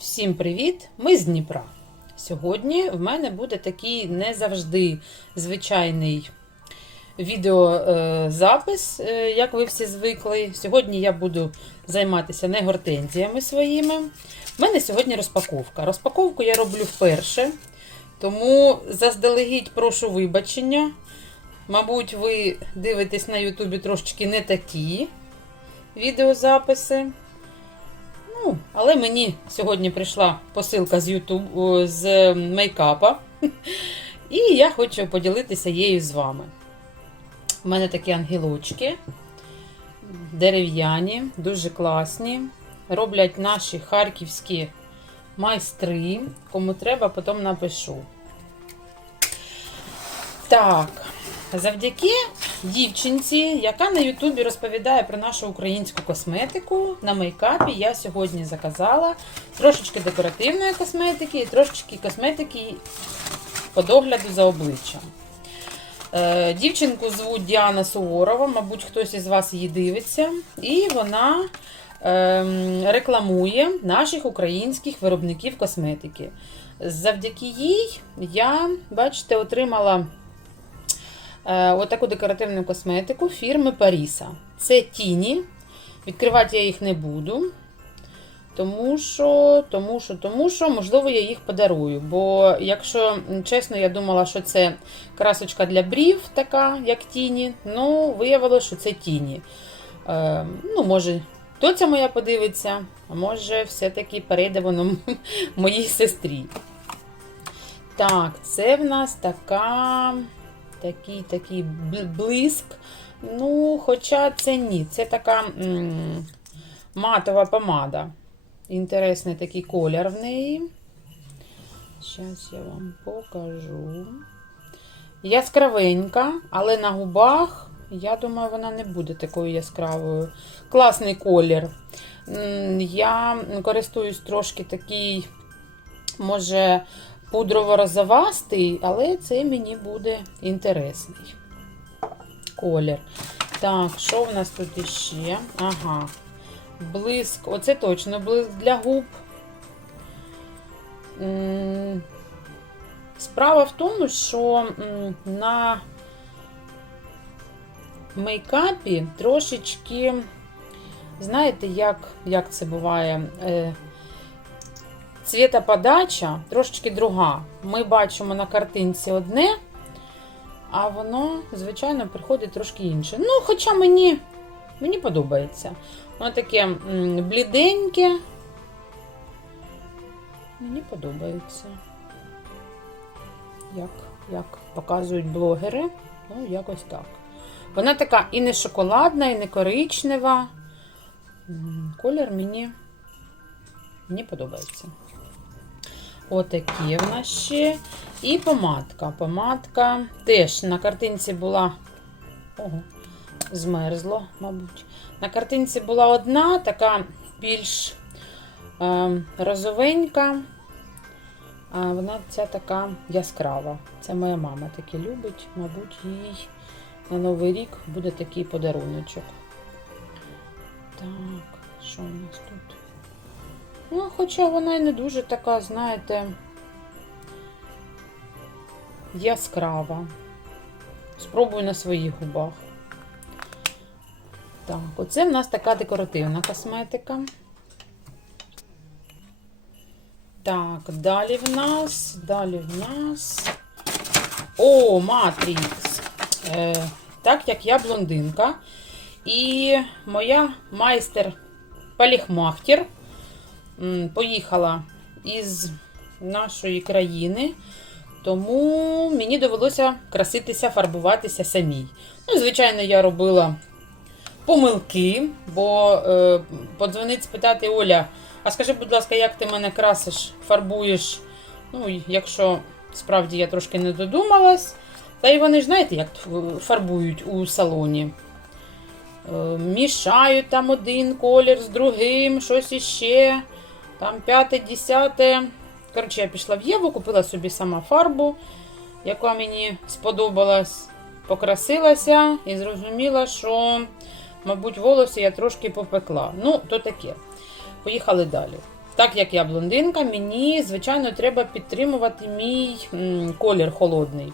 Всім привіт! Ми з Дніпра. Сьогодні в мене буде такий не завжди звичайний відеозапис, е, як ви всі звикли. Сьогодні я буду займатися не гортензіями своїми. У мене сьогодні розпаковка. Розпаковку я роблю вперше, тому заздалегідь прошу вибачення. Мабуть, ви дивитесь на Ютубі трошечки не такі відеозаписи. Ну, але мені сьогодні прийшла посилка з YouTube, з мейкапа. І я хочу поділитися її з вами. У мене такі ангелочки дерев'яні, дуже класні. Роблять наші харківські майстри. Кому треба, потім напишу. Так, завдяки дівчинці, яка на Ютубі розповідає про нашу українську косметику, на мейкапі я сьогодні заказала трошечки декоративної косметики і трошечки косметики по догляду за обличчям. Е, Дівчинку звуть Діана Суворова, мабуть, хтось із вас її дивиться, і вона ем, рекламує наших українських виробників косметики. Завдяки їй я, бачите, отримала отаку декоративну косметику фірми Паріса. Це тіні. Відкривати я їх не буду. Тому що, тому що, тому що, можливо, я їх подарую. Бо, якщо чесно, я думала, що це красочка для брів, така, як тіні. Ну, виявилося, що це тіні. Е, ну, може, доця моя подивиться, а може, все-таки перейде воно моїй сестрі. Так, це в нас така. Такий такий блиск. Ну, хоча це ні, це така м, матова помада. Інтересний такий колір в неї. Зараз я вам покажу. Яскравенька, але на губах, я думаю, вона не буде такою яскравою. Класний колір. Я користуюсь трошки такий, може, пудрово-розовастий, але це мені буде інтересний колір. Так, що в нас тут іще? Ага. Блиск. Оце точно блиск для губ. Справа в тому, що на мейкапі трошечки, знаєте, як, як це буває? Цвітоподача трошечки друга. Ми бачимо на картинці одне, а воно, звичайно, приходить трошки інше. Ну, хоча мені, мені подобається. Воно таке бліденьке. Мені подобається. Як, як показують блогери. Ну, якось так. Вона така і не шоколадна, і не коричнева. Колір мені, мені подобається. Отакі в нас ще. І помадка. Помадка теж на картинці була. Ого, змерзло, мабуть. На картинці була одна, така більш е, розовенька, а вона ця така яскрава. Це моя мама таке любить, мабуть, їй на Новий рік буде такий подаруночок. Так, що у нас тут? Ну, хоча вона і не дуже така, знаєте, яскрава. Спробую на своїх губах. Так, оце в нас така декоративна косметика. Так, далі в нас, далі в нас. О, Матрікс. Е, так як я блондинка. І моя майстер Паліхмахтер м, поїхала із нашої країни, тому мені довелося краситися, фарбуватися самій. Ну, звичайно, я робила помилки, бо е, подзвонить спитати Оля, а скажи, будь ласка, як ти мене красиш, фарбуєш? Ну, якщо справді я трошки не додумалась, та й вони ж знаєте, як фарбують у салоні. Е, Мішають там один колір з другим, щось іще. Там п'яте, десяте. Коротше, я пішла в Єву, купила собі сама фарбу, яка мені сподобалась, покрасилася і зрозуміла, що, мабуть, волосся я трошки попекла. Ну, то таке. Поїхали далі. Так як я блондинка, мені, звичайно, треба підтримувати мій колір холодний.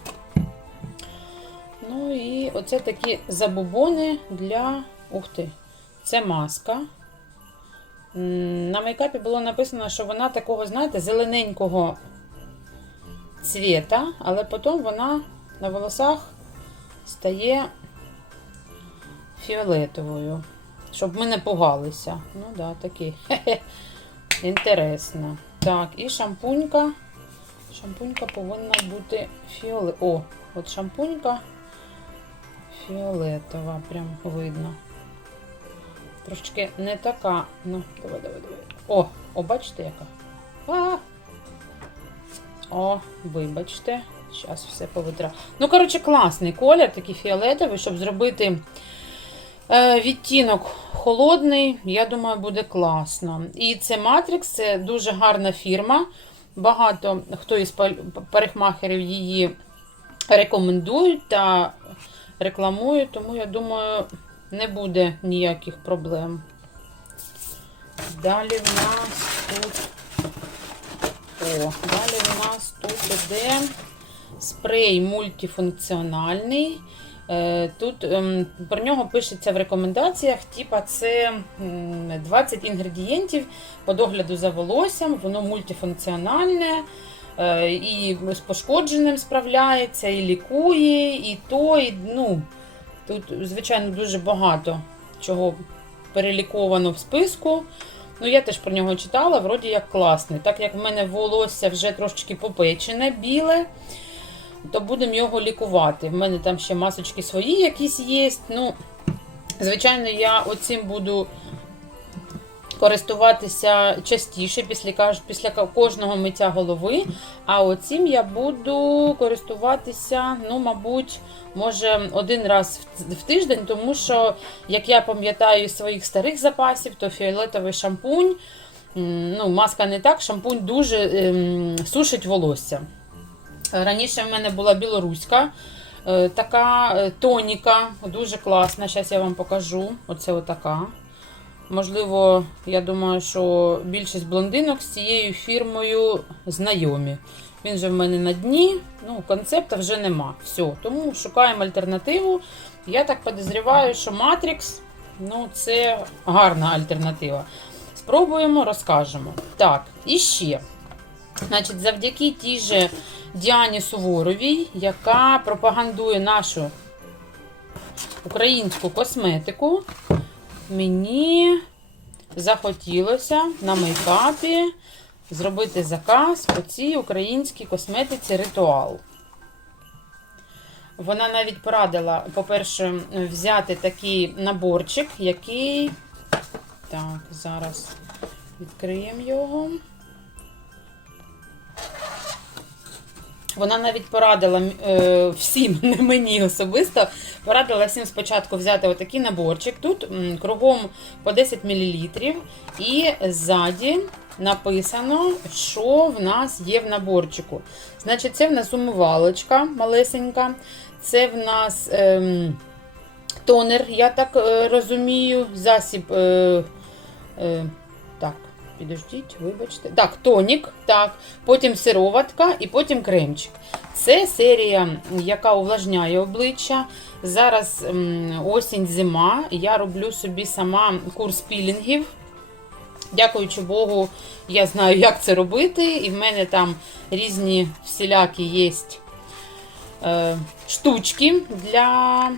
Ну і оце такі забубони для. Ух ти, це маска. На мейкапі було написано, що вона такого, знаєте, зелененького цвіта, але потім вона на волосах стає фіолетовою. Щоб ми не пугалися. Ну да, такий. Хе-хе. Інтересно. Так, і шампунька. Шампунька повинна бути фіолетова. О, от шампунька фіолетова, прям видно. Трошечки не така. Ну, давай, давай, давай. О, о, бачите, яка? А! О, вибачте. Зараз все повитра. Ну, коротше, класний колір, такий фіолетовий, щоб зробити е, відтінок холодний, я думаю, буде класно. І це Matrix, це дуже гарна фірма. Багато хто із парикмахерів її рекомендують та рекламують, тому я думаю, не буде ніяких проблем. Далі в нас тут. О, далі в нас тут іде спрей мультифункціональний. Е, Тут ем, про нього пишеться в рекомендаціях, типа це 20 інгредієнтів по догляду за волоссям, воно мультифункціональне. е, І з пошкодженим справляється, і лікує, і то, і ну, тут, звичайно, дуже багато чого переліковано в списку. Ну, я теж про нього читала, вроді як класний. Так як в мене волосся вже трошечки попечене, біле, то будемо його лікувати. В мене там ще масочки свої якісь є. Ну, звичайно, я оцим буду користуватися частіше після, після кожного миття голови. А оцим я буду користуватися, ну, мабуть, може, один раз в- тиждень, тому що, як я пам'ятаю своїх старих запасів, то фіолетовий шампунь. Ну, маска не так, шампунь дуже ем, сушить волосся. Раніше в мене була білоруська е, така е, тоніка, дуже класна. Зараз я вам покажу. Оце отака. Можливо, я думаю, що більшість блондинок з цією фірмою знайомі. Він же в мене на дні, ну, концепта вже нема. Все, тому шукаємо альтернативу. Я так підозріваю, що Matrix ну, це гарна альтернатива. Спробуємо, розкажемо. Так, і ще. Значить, завдяки тій же Діані Суворовій, яка пропагандує нашу українську косметику, мені захотілося на мейкапі зробити заказ по цій українській косметиці ритуал. Вона навіть порадила, по-перше, взяти такий наборчик, який. Так, зараз відкриємо його. Вона навіть порадила е, всім, не мені особисто, порадила всім спочатку взяти отакий наборчик. Тут кругом по 10 мл. І ззаді написано, що в нас є в наборчику. Значить, це в нас умивалочка малесенька, це в нас ем, тонер, я так е, розумію, засіб. Е, е. Підождіть, вибачте. Так, тонік, так, потім сироватка і потім кремчик. Це серія, яка увлажняє обличчя. Зараз осінь, зима. Я роблю собі сама курс пілінгів. Дякуючи Богу, я знаю, як це робити. І в мене там різні всілякі є е, штучки для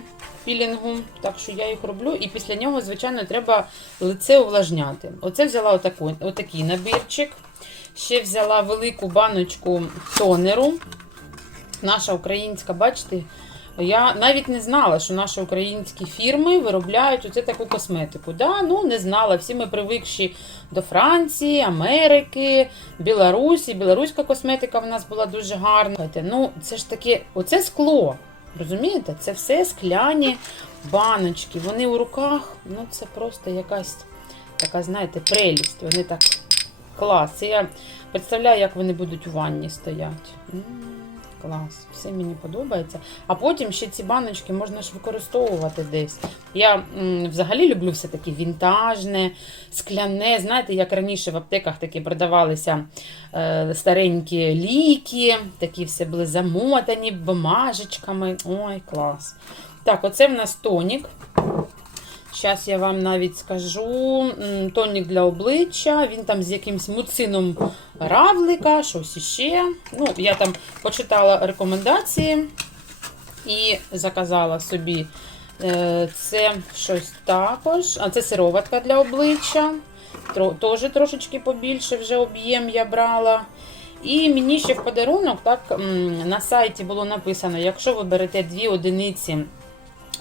пілінгу. Так що я їх роблю. І після нього, звичайно, треба лице увлажняти. Оце взяла отаку, отакий набірчик. Ще взяла велику баночку тонеру. Наша українська, бачите, я навіть не знала, що наші українські фірми виробляють оце таку косметику. Да, ну не знала. Всі ми привикші до Франції, Америки, Білорусі. Білоруська косметика в нас була дуже гарна. Ну, це ж таке, оце скло. Розумієте? Це все скляні баночки. Вони у руках, ну це просто якась така, знаєте, прелість. Вони так клас. Я представляю, як вони будуть у ванні стоять. Клас, все мені подобається. А потім ще ці баночки можна ж використовувати десь. Я м, взагалі люблю все таке вінтажне, скляне. Знаєте, як раніше в аптеках такі продавалися е, старенькі ліки, такі все були замотані бумажечками. Ой, клас. Так, оце в нас тонік. Зараз я вам навіть скажу. Тонік для обличчя. Він там з якимсь муцином равлика, щось іще. Ну, я там почитала рекомендації і заказала собі е, це щось також. А це сироватка для обличчя. Теж трошечки побільше вже об'єм я брала. І мені ще в подарунок так на сайті було написано: якщо ви берете дві одиниці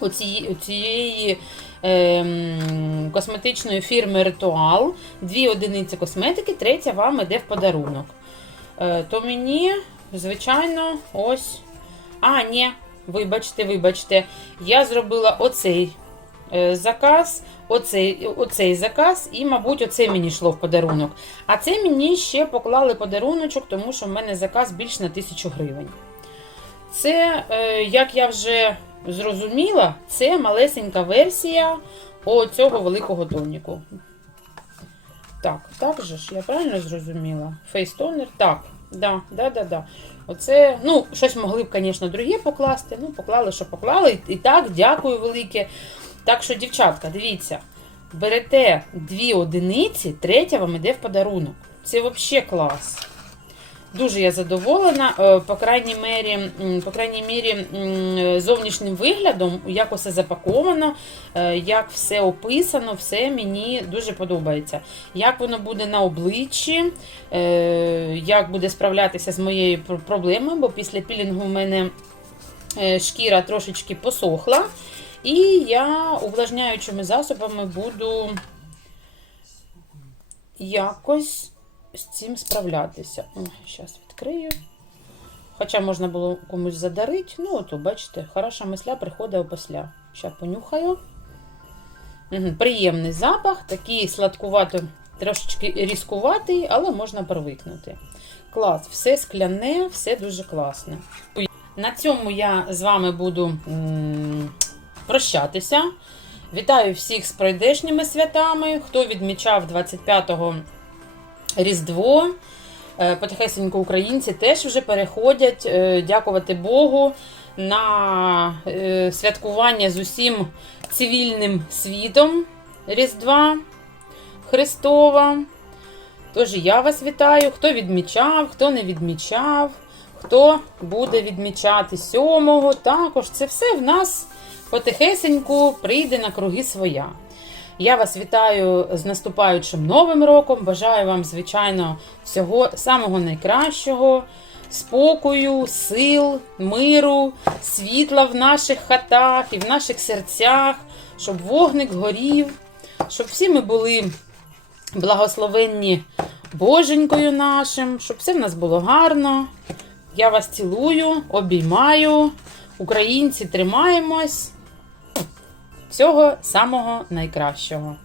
оцієї, оцієї ем, косметичної фірми Ритуал, дві одиниці косметики, третя вам іде в подарунок. Е, то мені, звичайно, ось. А, ні, вибачте, вибачте. Я зробила оцей е, заказ, оцей, оцей заказ, і, мабуть, оце мені йшло в подарунок. А це мені ще поклали подаруночок, тому що в мене заказ більш на тисячу гривень. Це, е, як я вже зрозуміла, це малесенька версія оцього великого тоніку. Так, так же ж, я правильно зрозуміла? Фейстонер? Так, да, да, да, да. Оце, ну, щось могли б, звісно, друге покласти. Ну, поклали, що поклали. І, так, дякую велике. Так що, дівчатка, дивіться, берете дві одиниці, третя вам іде в подарунок. Це взагалі клас. Дуже я задоволена, е, по крайній мірі, по крайній мірі зовнішнім виглядом, як усе запаковано, е, як все описано, все мені дуже подобається. Як воно буде на обличчі, е, як буде справлятися з моєю проблемою, бо після пілінгу в мене шкіра трошечки посохла. І я увлажняючими засобами буду якось з цим справлятися. Зараз відкрию. Хоча можна було комусь задарити. Ну, ото, бачите, хороша мисля приходить опісля. Зараз понюхаю. Приємний запах, такий сладкувато, трошечки різкуватий, але можна привикнути. Клас, все скляне, все дуже класне. На цьому я з вами буду прощатися. Вітаю всіх з пройдешніми святами. Хто відмічав 25-го Різдво. Е, Потихесенько українці теж вже переходять, е, дякувати Богу, на е, святкування з усім цивільним світом Різдва Христова. Тож я вас вітаю, хто відмічав, хто не відмічав, хто буде відмічати сьомого. Також це все в нас потихесеньку прийде на круги своя. Я вас вітаю з наступаючим новим роком. Бажаю вам, звичайно, всього самого найкращого, спокою, сил, миру, світла в наших хатах і в наших серцях, щоб вогник горів, щоб всі ми були благословенні Боженькою нашим, щоб все в нас було гарно. Я вас цілую, обіймаю. Українці, тримаємось. Всього самого найкращого.